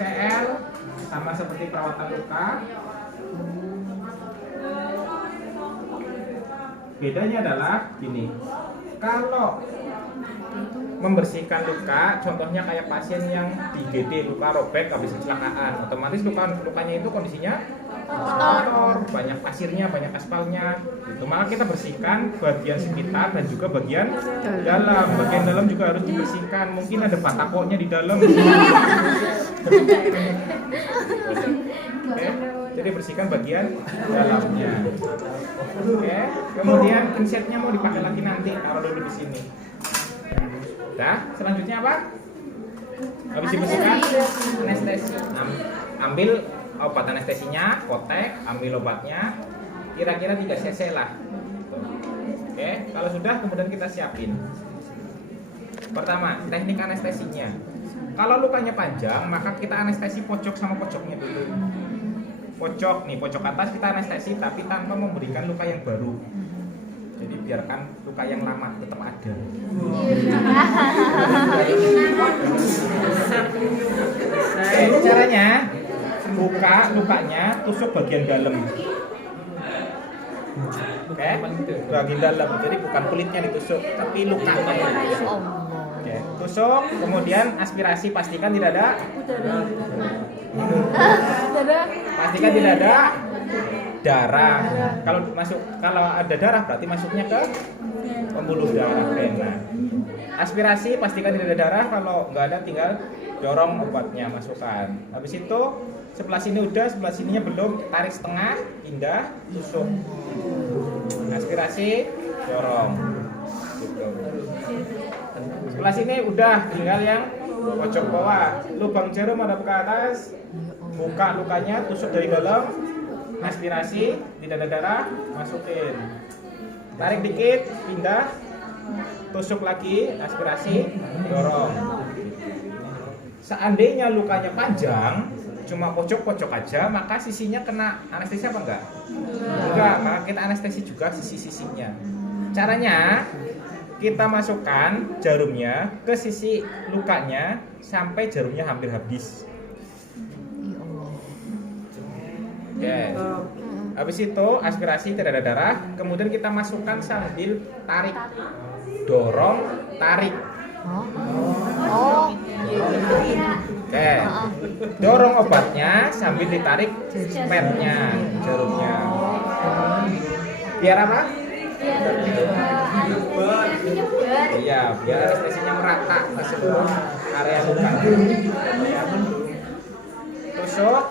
PCR sama seperti perawatan luka. Bedanya adalah gini, kalau membersihkan luka, contohnya kayak pasien yang di IGD, luka robek habis kecelakaan, otomatis lukanya itu kondisinya kotor, banyak pasirnya, banyak aspalnya. Itu maka kita bersihkan bagian sekitar dan juga bagian dalam. Bagian dalam juga harus dibersihkan. Mungkin ada batakoknya di dalam. Oke, jadi bersihkan bagian dalamnya. Oke, kemudian pinsetnya mau dipakai lagi nanti, taruh dulu di sini. Nah, selanjutnya apa? Habis dibersihkan, anestesi. Ambil obat anestesinya, kotek, ambil obatnya, kira-kira 3 cc lah. Oke, kalau sudah kemudian kita siapin. Pertama, teknik anestesinya. Kalau lukanya panjang, maka kita anestesi pojok sama pojoknya dulu. Pojok nih, pojok atas kita anestesi tapi tanpa memberikan luka yang baru. Jadi biarkan luka yang lama tetap ada. Caranya lukanya tusuk bagian dalam. Oke, bagian dalam. Jadi bukan kulitnya ditusuk, tapi lukanya. Oke, tusuk, kemudian aspirasi, pastikan tidak ada. Pastikan tidak ada darah. Kalau ada darah berarti masuknya ke pembuluh darah vena. Aspirasi, pastikan tidak ada darah. Kalau nggak ada, tinggal dorong obatnya, masukkan. Habis itu sebelah sini udah, sebelah sininya belum, tarik setengah, pindah, tusuk. Aspirasi, dorong. Gitu. Sebelah sini udah, tinggal yang pojok bawah. Lubang jarum ada ke atas, buka lukanya, tusuk dari dalam. Aspirasi, tidak ada darah, masukin. Tarik dikit, pindah, tusuk lagi, aspirasi, dorong. Seandainya lukanya panjang, cuma pojok-pojok aja, maka sisinya kena anestesi apa enggak? Enggak, maka kita anestesi juga sisi-sisinya. Caranya, kita masukkan jarumnya ke sisi lukanya sampai jarumnya hampir habis. Oke. Habis itu aspirasi, tidak ada darah, kemudian kita masukkan sambil tarik, dorong, tarik. Oke. Dorong obatnya sambil ditarik spernya, jarumnya. Biar apa? Iya, biar anestesinya merata ke seluruh area luka. Tusuk.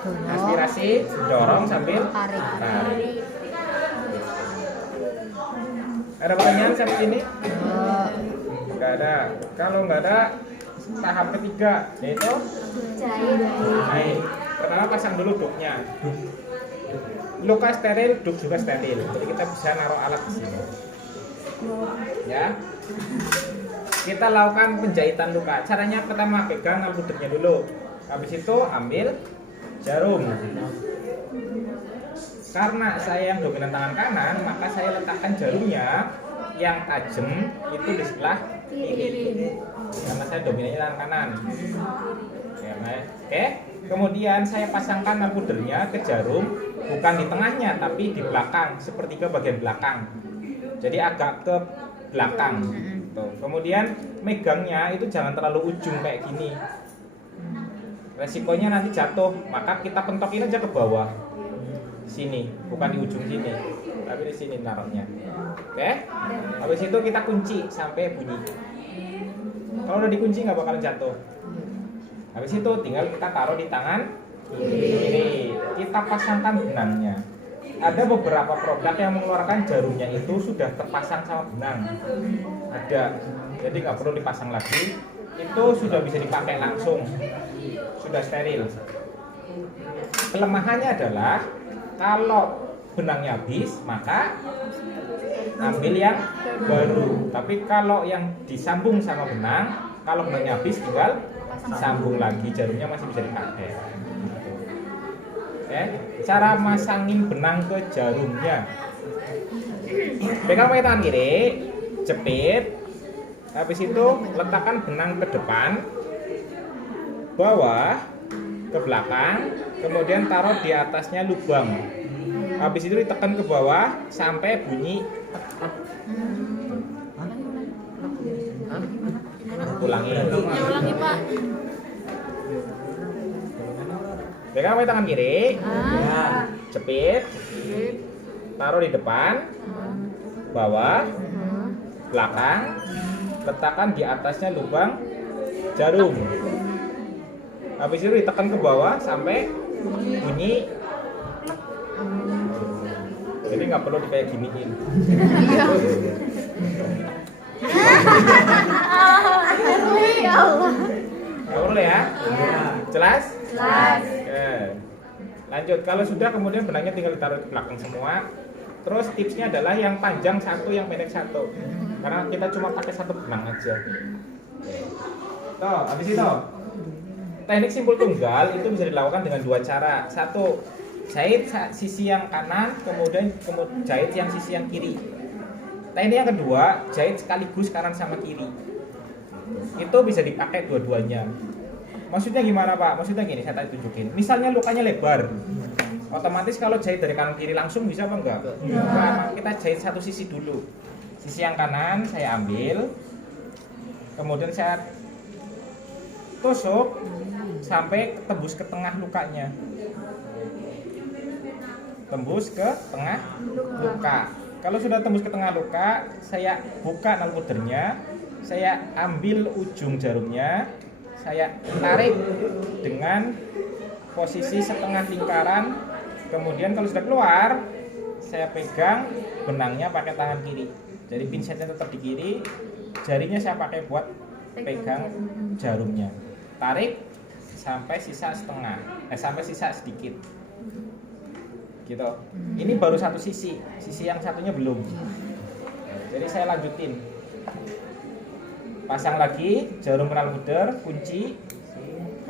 Aspirasi, dorong sambil tarik. Ada pertanyaan sampai sini? Enggak ada. Kalau enggak ada, tahap ketiga yaitu jahit. Pertama pasang dulu duknya. Luka steril, duk juga steril. Jadi kita bisa naruh alat di sini. Ya. Kita lakukan penjahitan luka. Caranya pertama pegang albuternya dulu. Habis itu ambil jarum. Karena saya yang dominan tangan kanan, maka saya letakkan jarumnya yang tajam itu di sebelah kiri. Karena saya dominannya tangan kanan. Oke. Kemudian saya pasangkan albuternya ke jarum, bukan di tengahnya tapi di belakang, sepertiga bagian belakang. Jadi agak ke belakang. Tuh. Kemudian megangnya itu jangan terlalu ujung kayak gini. Resikonya nanti jatuh, maka kita pentokin aja ke bawah sini, bukan di ujung sini, tapi di sini naruhnya. Oke? Habis itu kita kunci sampai bunyi. Kalau udah dikunci nggak bakalan jatuh. Habis itu tinggal kita taruh di tangan kiri. Kita pasangkan benangnya. Ada beberapa produk yang mengeluarkan jarumnya itu sudah terpasang sama benang. Ada, jadi nggak perlu dipasang lagi. Itu sudah bisa dipakai langsung, sudah steril. Kelemahannya adalah kalau benangnya habis, maka ambil yang baru. Tapi kalau yang disambung sama benang, kalau benangnya habis tinggal sambung lagi, jarumnya masih bisa dipakai. Oke, cara masangin benang ke jarumnya. Pegang pakai tangan kiri, jepit. Habis itu letakkan benang ke depan, bawah, ke belakang, kemudian taruh di atasnya lubang. Habis itu ditekan ke bawah sampai bunyi. Ulangi. Ya ulangi Pak. Pegang pakai tangan kiri, jepit, taruh di depan, bawah, belakang, letakkan di atasnya lubang jarum. Habis itu ditekan ke bawah sampai bunyi. Jadi nggak perlu kayak giniin. Ya Allah. Nggak perlu ya? Jelas? Jelas. Oke. Lanjut. Kalau sudah kemudian benangnya tinggal ditaruh di belakang semua. Terus tipsnya adalah yang panjang satu, yang pendek satu. Karena kita cuma pakai satu benang aja. Tuh, habis itu teknik simpul tunggal itu bisa dilakukan dengan dua cara. Satu, jahit sisi yang kanan, kemudian jahit yang sisi yang kiri. Teknik yang kedua, jahit sekaligus kanan sama kiri. Itu bisa dipakai dua-duanya. Maksudnya gimana Pak? Maksudnya gini, saya tadi tunjukin. Misalnya lukanya lebar, otomatis kalau jahit dari kanan kiri langsung bisa apa enggak? Nah, kita jahit satu sisi dulu. Sisi yang kanan saya ambil, kemudian saya tusuk sampai tembus ke tengah lukanya. Tembus ke tengah luka. Kalau sudah tembus ke tengah luka, saya buka nalpudernya, saya ambil ujung jarumnya, saya tarik dengan posisi setengah lingkaran. Kemudian kalau sudah keluar, saya pegang benangnya pakai tangan kiri. Jadi pinsetnya tetap di kiri, jarinya saya pakai buat pegang jarumnya. Tarik sampai sisa setengah, sampai sisa sedikit. Gitu. Ini baru satu sisi yang satunya belum. Jadi saya lanjutin. Pasang lagi jarum nalpuder, kunci,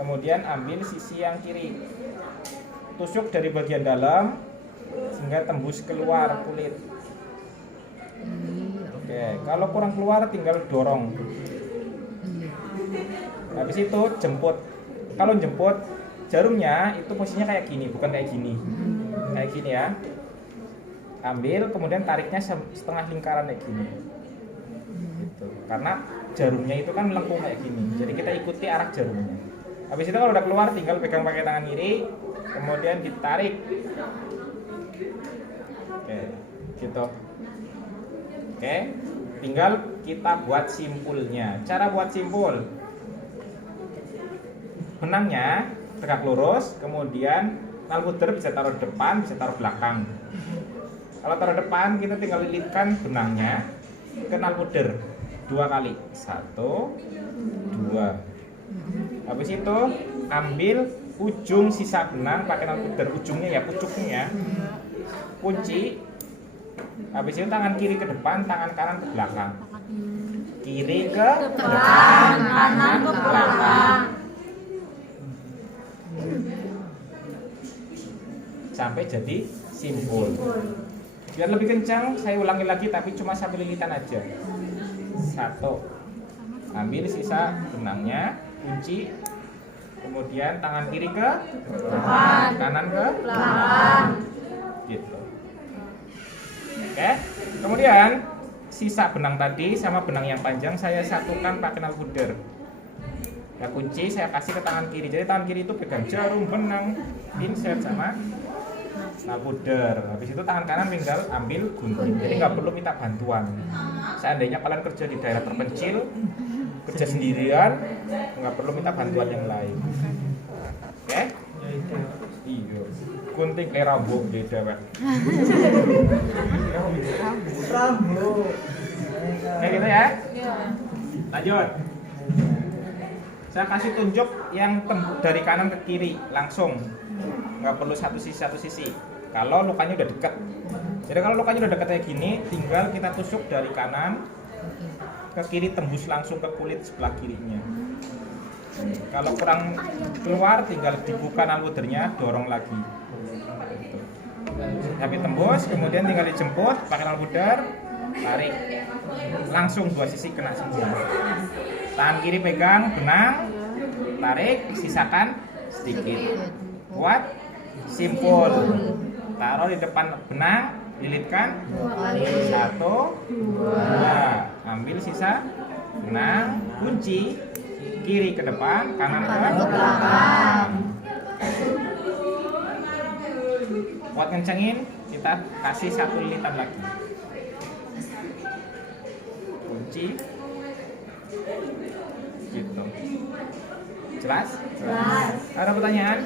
kemudian ambil sisi yang kiri. Tusuk dari bagian dalam sehingga tembus keluar kulit. Oke, kalau kurang keluar tinggal dorong. Habis itu jemput. Kalau jemput jarumnya itu posisinya kayak gini, bukan kayak gini. Kayak gini ya. Ambil kemudian tariknya setengah lingkaran kayak gini. Gitu. Karena jarumnya itu kan melengkung kayak gini. Jadi kita ikuti arah jarumnya. Habis itu kalau udah keluar tinggal pegang pakai tangan kiri, kemudian ditarik. Oke, gitu. Oke, tinggal kita buat simpulnya. Cara buat simpul, benangnya tegak lurus, kemudian nalpuder bisa taruh depan, bisa taruh belakang. Kalau taruh depan, kita tinggal lilitkan benangnya ke nalpuder 2 kali, 1, 2. Habis itu ambil ujung sisa benang pakai nalpuder, ujungnya ya, pucuknya ya, kunci. Habis itu tangan kiri ke depan, tangan kanan ke belakang. Kiri ke depan, kanan ke belakang. Sampai jadi simpul. Biar lebih kencang, saya ulangi lagi tapi cuma sambil lilitan aja. 1. Ambil sisa benangnya, kunci. Kemudian tangan kiri ke depan, kanan ke belakang. Gitu. Oke. Kemudian sisa benang tadi sama benang yang panjang saya satukan pakai nalpuder. Ya, kunci saya kasih ke tangan kiri. Jadi tangan kiri itu pegang jarum, benang, pinset sama nalpuder. Habis itu tangan kanan tinggal ambil gunting. Jadi nggak perlu minta bantuan. Seandainya kalian kerja di daerah terpencil, kerja sendirian, nggak perlu minta bantuan yang lain. Oke? Iya. Gunting kayak rambut beda, Pak. Kayak gitu ya? Lanjut. Saya kasih tunjuk yang dari kanan ke kiri langsung, nggak perlu satu sisi. Kalau lukanya udah dekat. Jadi kalau lukanya udah dekat kayak gini, tinggal kita tusuk dari kanan ke kiri, tembus langsung ke kulit sebelah kirinya. Kalau kurang keluar, tinggal dibuka nalpudernya, dorong lagi. Tapi tembus, kemudian tinggal dijemput pakai nalpuder, tarik, langsung 2 sisi kena semua. Tangan kiri pegang benang, tarik, sisakan sedikit. Buat simpul. Taruh di depan benang, lilitkan. 1, 2. Ambil sisa benang, kunci. Kiri ke depan, kanan ke belakang. Buat ngencengin, kita kasih 1 lilitan lagi. Kunci. Gitu. Jelas? Jelas. Ada pertanyaan?